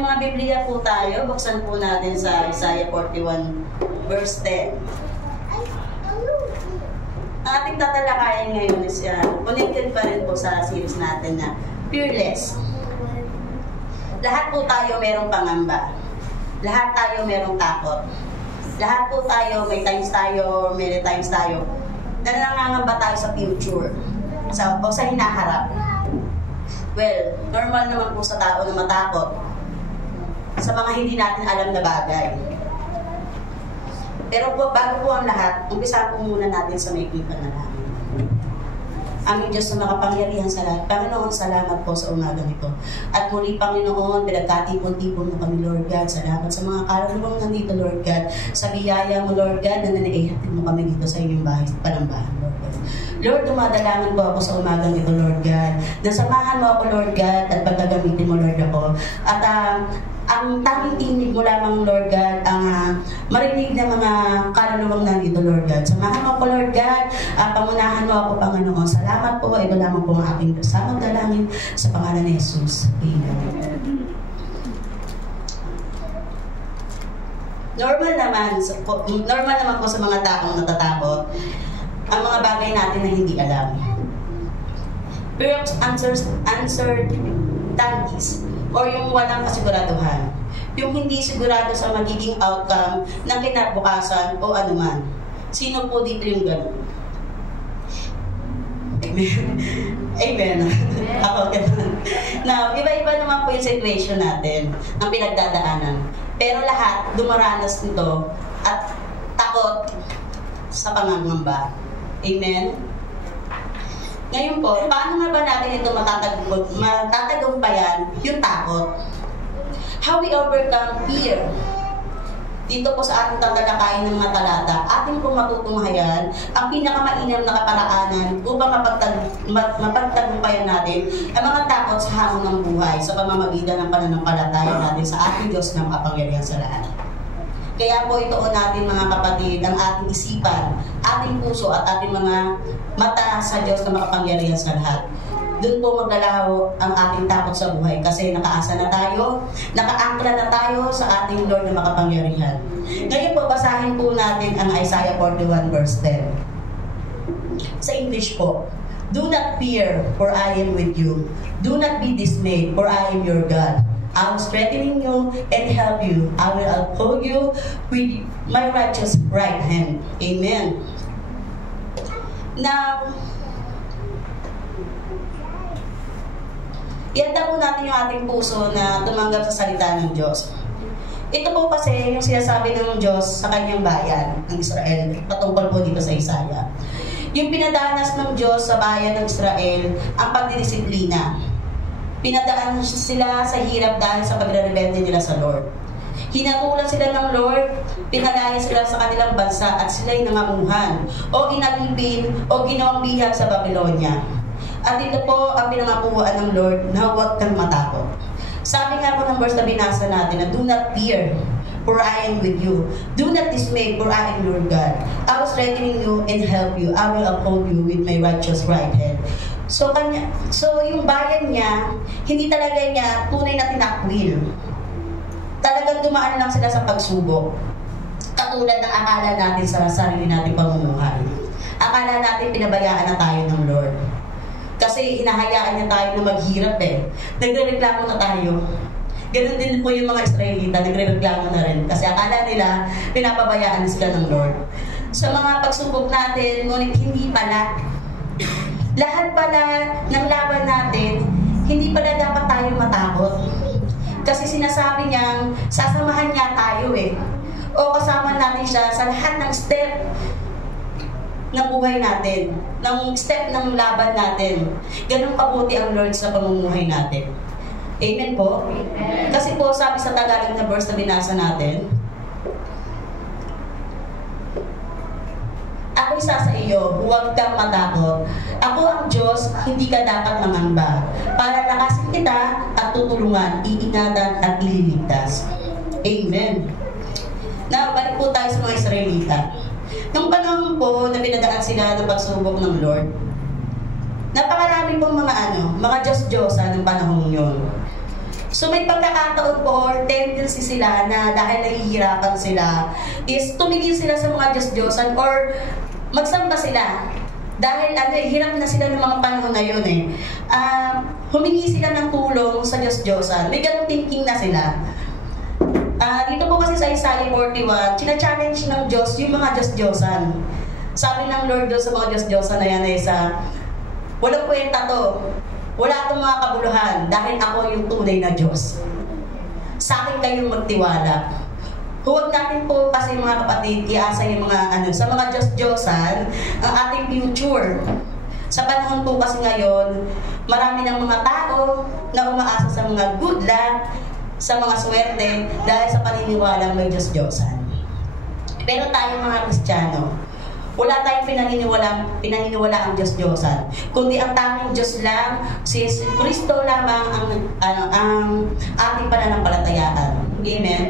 may mga Biblia po tayo, buksan po natin sa Isaiah 41 verse 10. Ang ating tatalakayan ngayon is connected pa rin po sa series natin na Fearless. Lahat po tayo merong pangamba. Lahat tayo merong takot. Lahat po tayo, may times tayo, many times tayo, na nangangamba tayo sa future. O sa hinaharap. Well, normal naman po sa tao na matakot sa mga hindi natin alam na bagay. Pero bago po ang lahat, umpisa po muna natin sa maikling panalangin. Aming Diyos na makapangyarihan sa lahat. Panginoon, salamat po sa umagang ito. At muli, Panginoon, pinagkatipon-tipon mo kami, Lord God. Salamat sa mga kaluluwang nandito, Lord God. Sa biyaya mo, Lord God, na nanaihatid mo kami dito sa inyong bahay, panambahan, Lord God. Lord, dumadalaman po ako sa umagang ito, Lord God. Nasamahan mo ako, Lord God, at pagkagamitin mo, Lord ako. At ang tanging tinig mo lamang, Lord God, ang marinig na mga kaluluwang nandito, Lord God. Samahan mo ako, Lord God. Pangunahan mo ako, Panginoon. Salamat po. Ito lamang po ang aking kasamang dalangin sa pangalan ni Jesus. Amen. Normal naman po sa mga taong natatakot ang mga bagay natin na hindi alam. Pero uncertainties or yung walang kasiguraduhan. Yung hindi sigurado sa magiging outcome ng kinabukasan o anuman. Sino po dito yung gano'n? Amen. Amen. Ako gano'n. Now, iba-iba naman po yung situation natin, ang pinagdadaanan. Pero lahat, dumaranas nito at takot sa pangangamba. Amen? Ngayon po, paano nga ba natin ito matatagumpayan yung takot? How we overcome fear? Dito po sa ating tatalakayin ng mga talata, ating pong matutunghayan ang pinakamainam na kaparaanan upang mapagtagumpayan natin ang mga takot sa hamon ng buhay sa pamamagitan ng pananampalataya natin sa ating Diyos na makapangyarihan sa lahat. Kaya po ituon natin, mga kapatid, ang ating isipan, ating puso at ating mga mata sa Diyos na makapangyarihan sa lahat. Doon po maglalaho ang ating takot sa buhay kasi nakaasa na tayo, nakaangkla na tayo sa ating Lord na makapangyarihan. Ngayon po, basahin po natin ang Isaiah 41 verse 10. Sa English po, "Do not fear, for I am with you. Do not be dismayed, for I am your God. I will strengthen you and help you. I will uphold you with my righteous right hand." Amen. Now, ianda po natin yung ating puso na tumanggap sa salita ng Diyos. Ito po kasi yung sinasabi ng Diyos sa kanyang bayan, ng Israel, patungkol po dito sa Isaiah. Yung pinadanas ng Diyos sa bayan ng Israel, ang pagdidisiplina. Pinadaan sila sa hirap dahil sa pagre-rebelde nila sa Lord. Hinatulan sila ng Lord, pinalaya sila sa kanilang bansa at sila'y nangamuhan o inalipin o ginawang bihag sa Babylonia. At ito po ang pinangakuhaan ng Lord na huwag kang matakot. Sabi nga po ng verse na binasa natin na, "Do not fear, for I am with you. Do not dismay, for I am your God. I will strengthen you and help you. I will uphold you with my righteous right hand." So yung bayan niya, hindi talaga niya tunay na tinakwil. Talagang dumaan lang sila sa pagsubok. Katulad ng akala natin sa sarili natin pamumuhay. Akala natin pinabayaan na tayo ng Lord. Kasi hinahayaan niya tayo na maghirap Nagrereklamo na tayo. Ganun din po yung mga Israelita, nagrereklamo na rin. Kasi akala nila, pinapabayaan sila ng Lord. Sa mga pagsubok natin, ngunit hindi pala. Lahat pala ng laban natin, hindi pala dapat tayo matakot. Kasi sinasabi niyang, sasamahan niya tayo O kasama natin siya sa lahat ng step ng buhay natin, ng step ng laban natin. Ganun kabuti ang Lord sa pamumuhay natin. Amen po? Amen. Kasi po sabi sa Tagalog na verse na binasa natin, "Ako isa sa iyo, huwag kang matakot. Ako ang Diyos, hindi ka dapat mangamba. Para lakasin kita at tutulungan, iingatan at ililigtas." Amen. Now, balik po tayo sa mga Israelita. Nung panahon po na pinadaan sila ng pagsubok ng Lord, napakarami pong mga Diyos-Diyosa ng panahon yun. So may pagkakataon po or tendency sila na dahil nahihirapan sila is tumigil sila sa mga Diyos-Diyosan or magsamba sila. Dahil hirap na sila ng mga panahon na yun eh. Humingi sila ng tulong sa Diyos-Diyosan. May ganong thinking na sila. Dito po kasi sa Isaiah 41, china-challenge ng Diyos yung mga Diyos-Diyosan. Sabi ng Lord doon sa mga Diyos-Diyosan na yan ay walang kwenta to. Wala itong mga kabuluhan dahil ako yung tunay na Diyos. Sa akin kayong magtiwala. Huwag natin po kasi mga kapatid, iasa yung mga sa mga Diyos-Diyosan ang ating future. Sa panahon po kasi ngayon, marami ng mga tao na umaasa sa mga good luck, sa mga swerte, dahil sa paniniwala may Diyos-Diyosan. Pero tayo mga Kristiyano, wala tayong pinaniniwala ang Diyos-Diyosan. Kundi ang tanging Diyos lang, si Kristo lamang ang ating pananampalatayaan. Amen?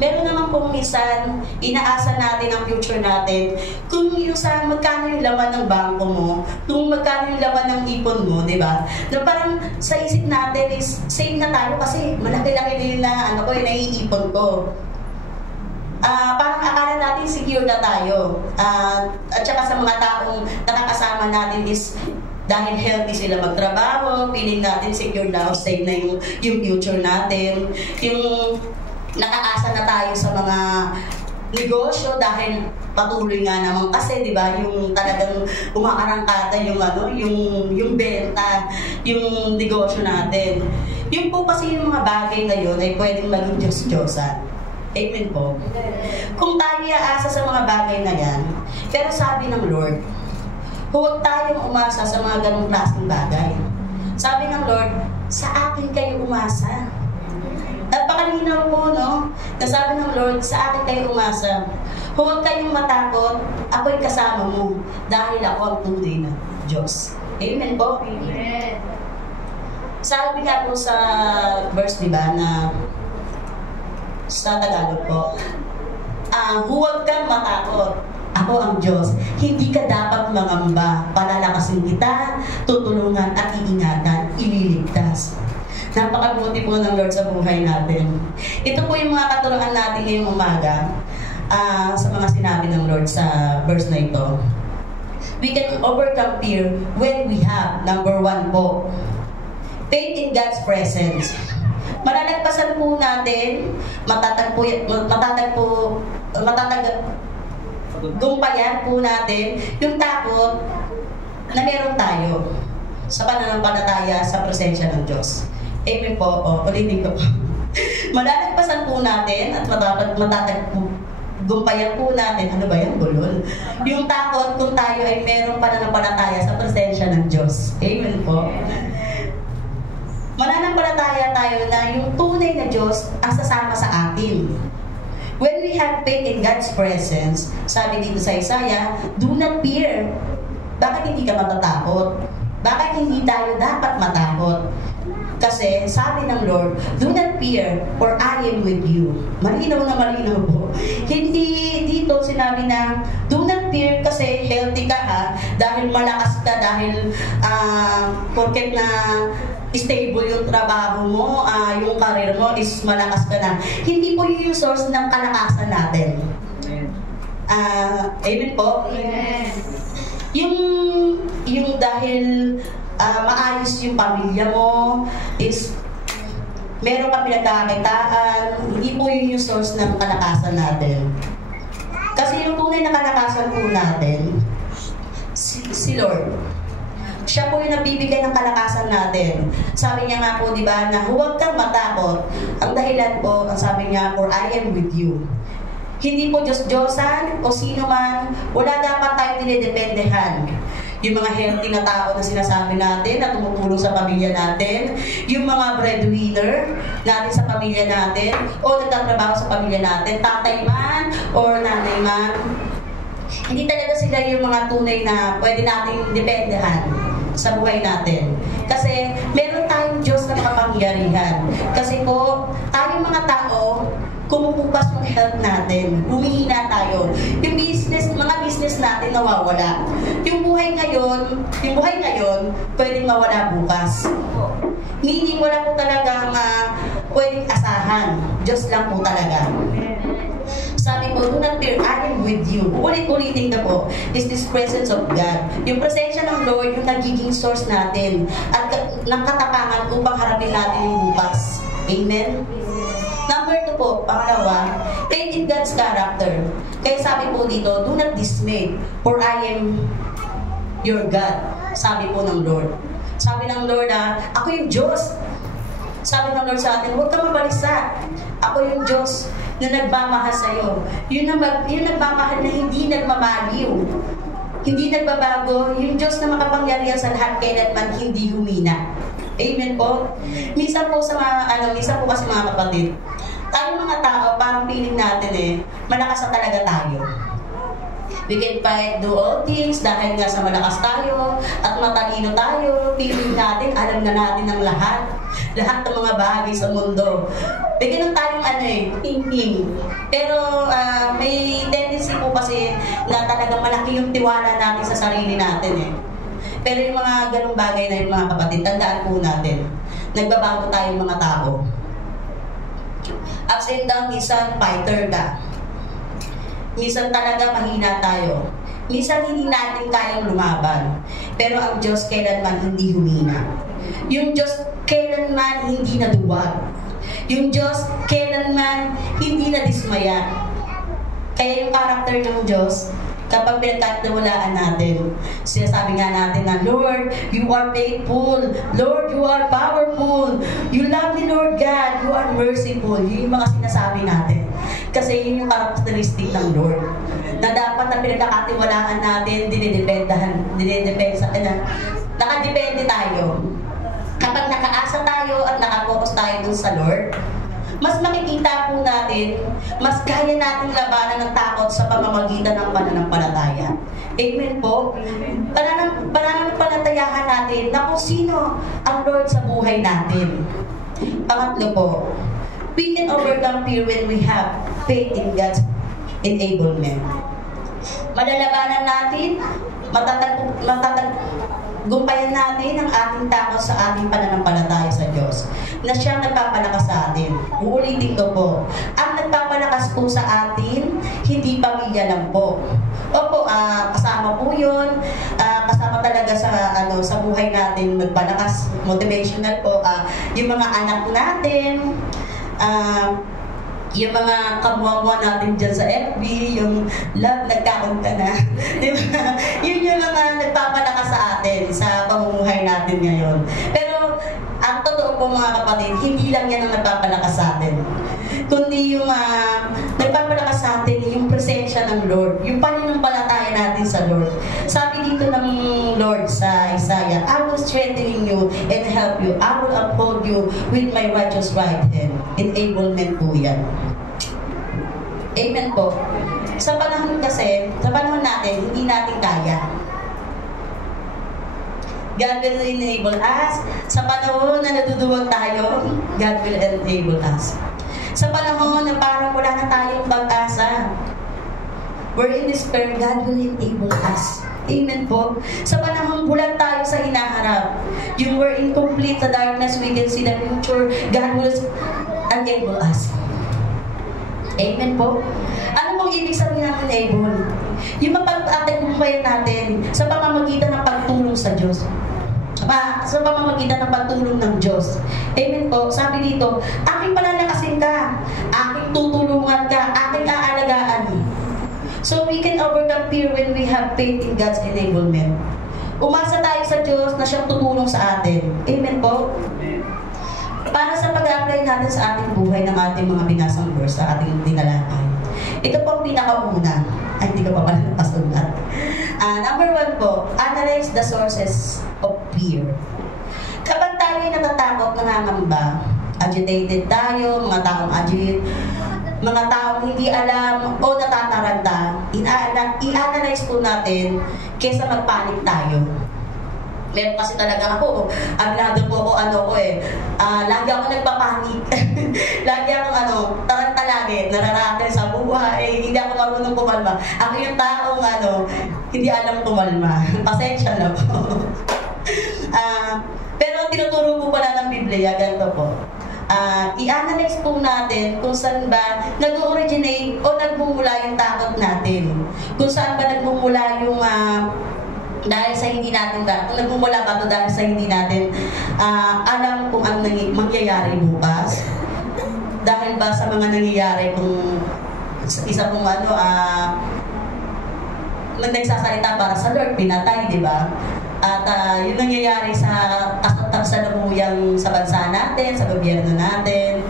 Meron naman pong minsan, inaasa natin ang future natin. Kung yung magkano yung laman ng bangko mo, kung magkano yung laman ng ipon mo, di ba? Na parang sa isip natin is, save na tayo kasi malaki-laki din na naiipon ko. Parang akala natin secure na tayo. At saka sa mga taong nakakasama natin is, dahil healthy sila magtrabaho, feeling natin secure na o safe na yung future natin. Yung nakaasa na tayo sa mga negosyo dahil patuloy nga naman kasi, di ba, yung talagang umaarangkada yung benta, yung negosyo natin. Yung po kasi yung mga bagay na yun ay pwedeng maging Diyos-Diyosan. Amen po. Kung tayo aasa sa mga bagay na yan, pero sabi ng Lord, huwag tayong umasa sa mga ganong klaseng bagay. Sabi ng Lord, sa akin kayo umasa. Napakalinaw po, no? Nasabi ng Lord, sa akin kayo umasa. Huwag kayong matakot, ako'y kasama mo, dahil ako ang tunay na Diyos. Amen po? Amen. Sabi nga po sa verse, di ba, na sa Tagalog po, huwag kang matakot, ako ang Diyos. Hindi ka dapat mangamba, palalakasin kita, tutulungan at iingatan, ililigtas. Napakabuti po ng Lord sa buhay natin. Ito po yung mga katuruan natin ngayong umaga sa mga sinabi ng Lord sa verse na ito. We can overcome fear when we have, number 1 po, faith in God's presence. Malalagpasan po natin, gumpayan po natin yung takot na meron tayo sa pananampalataya sa presensya ng Diyos. Amen po. Ulitin ko po. Malalagpasan po natin at gumpayan po natin. Ano ba yan? Bulol. Yung takot kung tayo ay merong pananampalataya sa presensya ng Diyos. Amen po. Mananampalataya tayo na yung tunay na Diyos ang sasama sa atin. When we have faith in God's presence, sabi dito sa Isaiah, do not fear. Bakit hindi ka matatakot? Bakit hindi tayo dapat matakot? Kasi sabi ng Lord, do not fear, for I am with you. Malinaw na malinaw po. Hindi dito sinabi na, do not fear kasi healthy ka ha, dahil malakas ka, dahil porket na stable yung trabaho mo, yung career mo is malakas ka na. Hindi po yung source ng kalakasan natin. Amen po? Amen. Yung dahil maayos yung pamilya mo, is meron ka pinagkakakitaan, hindi po yun yung source ng kalakasan natin. Kasi yung tunay na kalakasan po natin, si Lord. Siya po yung nabibigay ng kalakasan natin. Sabi niya nga po, di ba, na huwag kang matakot. Ang dahilan po, ang sabi niya, for I am with you. Hindi po Diyos-Diyosan o sino man, wala dapat tayong dinidependehan. Yung mga healthy na tao na sinasabi natin na tumutulong sa pamilya natin, yung mga breadwinner natin sa pamilya natin, o nagtatrabaho sa pamilya natin, tatay man or nanay man, hindi talaga sila yung mga tunay na pwede nating dependehan sa buhay natin. Kasi meron tayong Diyos na makapangyarihan. Kasi po, tayong mga tao, kumukupas yung health natin, humihina tayo. Yung mga business natin nawawala. Yung buhay ngayon, pwedeng mawala bukas. Meaning, wala po talagang pwedeng asahan. Diyos lang po talaga. Sabi po, do not fear, I am with you. Ulit-ulitin na po, is this presence of God. Yung presensya ng Lord, yung nagiging source natin at ng katapangan upang harapin natin yung bukas. Amen? Number 2 po, pangalawa, faith in God's character. Kaya sabi po dito, do not dismay, for I am your God. Sabi po ng Lord. Sabi ng Lord, ako yung Diyos. Sabi ng Lord sa atin, huwag ka mabalisa. Ako yung Diyos na nagmamahal sa'yo. Yun nagmamahal na hindi nagmamaliw. Hindi nagbabago. Yung Diyos na makapangyarihan sa lahat, kailanman hindi humina. Amen po? Minsan po kasi mga kapatid, tayong mga tao, parang feeling natin malakas na talaga tayo. We can fight, do all things dahil nga sa malakas tayo at matalino tayo. Feeling natin, alam na natin ang lahat ng mga bagay sa mundo. Bigyan ng tayong thinking. Pero may tendency po kasi na talagang malaki yung tiwala natin sa sarili natin Pero yung mga ganung bagay na yung mga kapatid, tandaan po natin, nagbabago tayong mga tao. Ups and down, minsan fighter ka. Minsan talaga mahina tayo. Minsan hindi natin kayang lumaban. Pero ang Diyos kailanman hindi humina. Yung Diyos kailanman hindi naduwag. Yung Diyos kailanman hindi nadismaya. Kaya yung karakter ng Diyos, kapag pinagkatiwalaan natin, sinasabi nga natin na, Lord, you are faithful. Lord, you are powerful. You love me, Lord God. You are merciful. Yun yung mga sinasabi natin. Kasi yun yung karakteristik ng Lord. Na dapat na pinagkakatiwalaan natin, nakadepende tayo. Kapag nakaasa tayo at nakapokus tayo dun sa Lord, mas makikita po natin, mas kaya natin labanan ng takot sa pamamagitan ng pananampalataya. Amen po? Pananampalatayahan natin na kung sino ang Lord sa buhay natin. Pangatlo po, we can overcome fear when we have faith in God's enablement. Malalabanan natin, gumpayan natin ang ating takot sa ating pananampalataya sa Diyos na siyang nagpapalakas sa atin. Uulitin ko po, ang nagpapalakas po sa atin, hindi pamilya lang po. Opo, kasama po yun, kasama talaga sa buhay natin magpalakas, motivational po, yung mga anak natin, yung mga kamuha natin dyan sa FB, yung love, nagkakunta na. Diba? Yun yung mga nagpapalakas sa atin sa pamumuhay natin ngayon. Pero, ang totoo po mga kapatid, hindi lang yan ang nagpapalakas sa atin. Kundi yung nagpapalakas sa atin, yung presensya ng Lord, yung pananampalataya natin sa Lord. Sabi dito ng Lord sa Isaiah, I will strengthen you and help you. I will uphold you with my righteous right hand. Enablement po yan. Amen po. Sa panahon natin, hindi natin kaya. God will enable us. Sa panahon na naduduwag tayo, God will enable us. Sa panahon na parang wala na tayong pag-asa, we're in despair, God will enable us. Amen po. Sa panahon bulan tayo sa hinaharap, yung we're incomplete sa darkness, we can see the future, God will enable us. Amen po. Ano pong ibig sabihin ng enable? Yung mapag-atagpumpayan natin sa pamamagitan ng pagtulong sa Diyos. Sa pamamagitan ng pagtulong ng Diyos. Amen po. Sabi dito, aking palalakasin ka, aking tutulungan ka, aking aalagaan. So we can overcome fear when we have faith in God's enablement. Umasa tayo sa Diyos na siyang tutulong sa atin. Amen po. Para sa pag-apply natin sa ating buhay ng ating mga binasang verse, sa ating tinalakay. Ito po ang pinakauna. Ay, hindi ko pa pala napasulat. Number 1 po, analyze the sources of fear. Kapag tayo ay natatakot, nangangamba, agitated tayo, mga taong agit, mga taong hindi alam o natataranta, i-analyze po natin kaysa magpanik tayo. Meron kasi talaga ako, aglado po ako lagi ako nagpapanik. Lagi akong tarantalaget, nararakel sa buhay, hindi ako marunong kumalma. Ako yung taong hindi alam kumalma. Pasensya na po. Pero tinuturo po pala ng Biblia, ganito po. I-analyze po natin kung saan ba nag-originate o nagmumula yung takot natin. Kung saan ba nagmumula yung dahil sa hindi natin, kung nagmumula ba ito dahil sa hindi natin alam kung ang mangyayari bukas. Dahil ba sa mga nangyayari kung isa pong nagsasalita para sa Lord, pinatay, di ba? At yung nangyayari sa kasalukuyang sa bansa natin, sa gobyerno natin,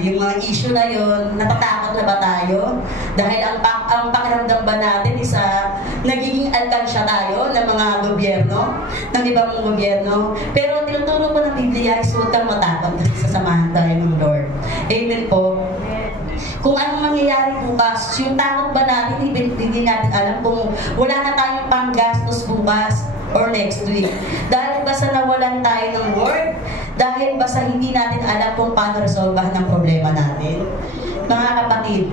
yung mga issue na yun, natatakot na ba tayo? Dahil ang pakiramdam ba natin is nagiging alkansya tayo ng mga gobyerno, ng ibang gobyerno. Pero tinuturo ko ng Biblia is huwag kang matakot kasi sasamahan tayo ng Lord. Amen po. Kung anong mangyayari bukas, yung takot ba natin, hindi natin alam kung wala na tayong panggastos bukas or next week. Dahil ba sa nawalan tayo ng word? Dahil ba sa hindi natin alam kung paano resolbahan ang problema natin? Mga kapatid,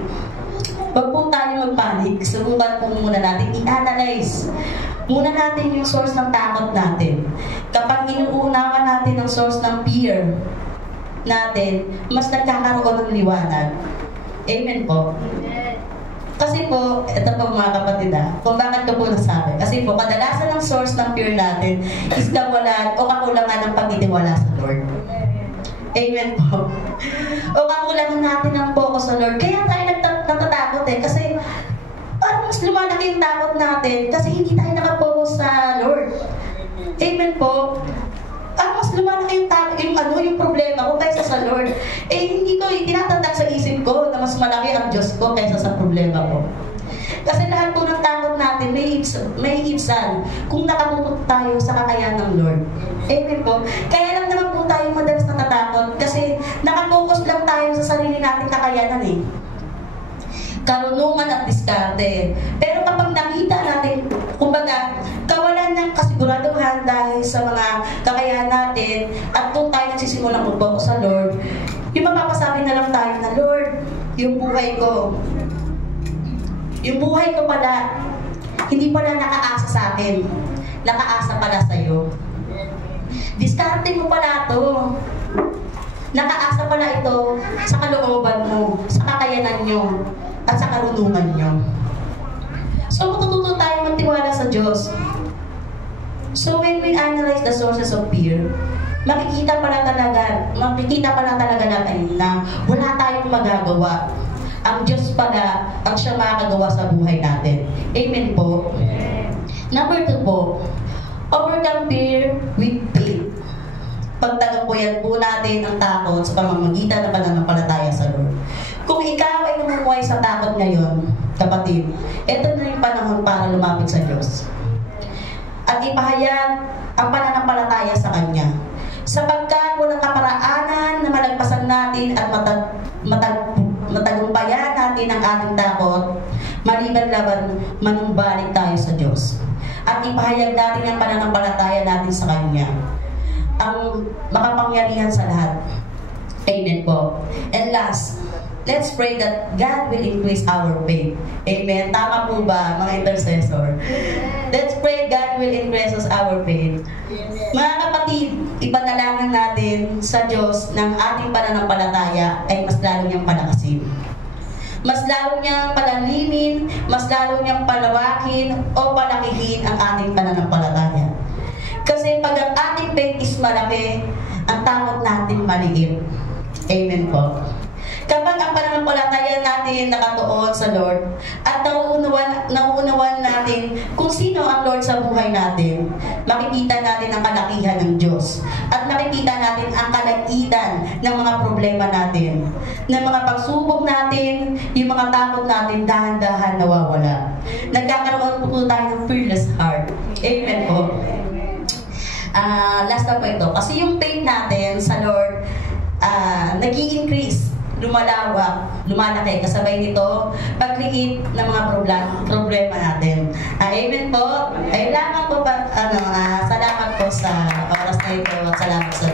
wag po tayo magpanik. Subukan po muna natin i-analyze muna natin yung source ng takot natin. Kapag inuunawa natin ang source ng fear natin, mas nagkakaroon ng liwanag. Amen po. Kasi po, ito po mga kapatid kung bakit ko po nasabi. Kasi po, kadalasan ng source ng fear natin is kawalan o kakulangan ng pagtitiwala sa Lord. Amen po. O kakulangan natin ng focus sa Lord. Kaya tayo natatakot kasi parang mas lumalaki yung takot natin kasi hindi tayo nakapokus sa Lord. Amen po. Mas lumalaki yung problema ko kaysa sa Lord. Hindi ko tinatandak sa isip ko na mas malaki ang Diyos ko kaysa sa problema ko. Kasi lahat po ng takot natin may ibsan kung nakatutok tayo sa kakayahan ng Lord. Amen po. Kaya lang naman po tayo madalas natatakot kasi nakapokus lang tayo sa sarili nating kakayanan karunungan at diskarte. Pero kapag nakita natin, kumbaga, kawalan ng kasiguraduhan dahil sa mga kakayahan natin at kung tayo nagsisimulang mag-focus sa Lord, yung mapapasabi na lang tayo na, Lord, yung buhay ko pala, hindi pala nakaasa sa akin, nakaasa pala sa'yo. Diskarte mo pala ito. Nakaasa pala ito sa kalooban mo, sa kakayanan nyo, at sa karunungan nyo. So, matututo tayo magtiwala sa Diyos. So, when we analyze the sources of fear, makikita pala talaga natin na wala tayong magagawa. Ang Diyos pala ang siya makakagawa sa buhay natin. Amen po. Number 2 po, overcome fear with faith. Pagtagpuyan po natin ang takot sa pamamagitan ng pananampalataya sa Lord. Kung ikaw ay namumuhay sa takot ngayon, kapatid, ito na yung panahon para lumapit sa Diyos. At ipahayag ang pananampalataya sa Kanya. Sapagkat walang kaparaanan na malagpasan natin at matagumpayan natin ang ating takot, maliban laban manumbalik tayo sa Diyos. At ipahayag natin ang pananampalataya natin sa Kanya. Ang makapangyarihan sa lahat. Amen po. And last, let's pray that God will increase our faith. Amen. Tama po ba, mga intercessor? Let's pray God will increase our faith. Mga kapatid, ipanalangin natin sa Diyos ng ating pananampalataya ay mas lalo niyang palakasin. Mas lalo niyang palalimin, mas lalo niyang palawakin o palakihin ang ating pananampalataya. Kasi pag ang ating faith is malaki, ang takot natin maliit. Amen po. Kapag ang pananampalataya natin nakatuon sa Lord at nauunawan natin kung sino ang Lord sa buhay natin, makikita natin ang kalakihan ng Diyos at makikita natin ang kalaitan ng mga problema natin, ng mga pagsubok natin, yung mga takot natin dahan-dahan nawawala. Nagkakaroon po tayo ng fearless heart. Amen po. Last na po ito. Kasi yung faith natin sa Lord nag-i-increase, lumalawak, lumalaki. Kasabay nito, pagliit ng mga problema natin. Amen po. Ay lamang po salamat po sa oras na ito at salamat sa